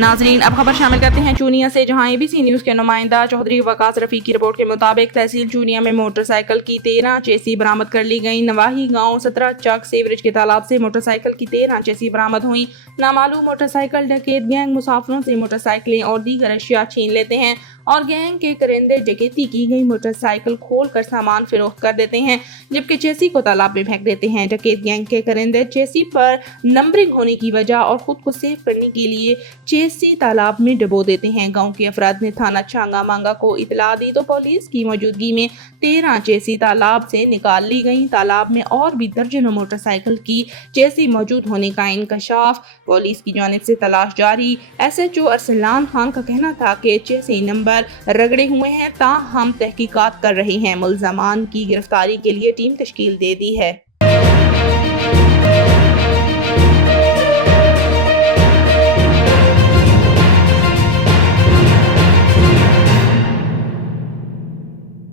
ناظرین اب خبر شامل کرتے ہیں چونیاں سے، جہاں ABC نیوز کے نمائندہ چودھری وقاص رفیق کی رپورٹ کے مطابق تحصیل چونیاں میں موٹر سائیکل کی 13 چیسی برآمد کر لی گئیں۔ نواحی گاؤں 17 چک سیوریج کے تالاب سے موٹر سائیکل کی 13 چیسی برآمد ہوئیں۔ نامعلوم موٹر سائیکل ڈکیت گینگ مسافروں سے موٹر سائیکلیں اور دیگر اشیاء چھین لیتے ہیں اور گینگ کے کرندے ڈکیتی کی گئی موٹر سائیکل کھول کر سامان فروخت کر دیتے ہیں، جبکہ چیسی کو تالاب میں پھینک دیتے ہیں۔ ڈکیت گینگ کے کرندے چیسی پر نمبرنگ ہونے کی وجہ اور خود کو سیف کرنے کے لیے چیسی تالاب میں ڈبو دیتے ہیں۔ گاؤں کے افراد نے تھانہ چانگا مانگا کو اطلاع دی تو پولیس کی موجودگی میں 13 چیسی تالاب سے نکال لی گئیں۔ تالاب میں اور بھی درجنوں موٹر سائیکل کی چیسی موجود ہونے کا انکشاف۔ پولیس کی جانب سے تلاش جاری۔ SHO ارسلان خان کا کہنا تھا کہ چیسی نمبر رگڑے ہوئے ہیں، تاہم ہم تحقیقات کر رہے ہیں، ملزمان کی گرفتاری کے لیے ٹیم تشکیل دے دی ہے۔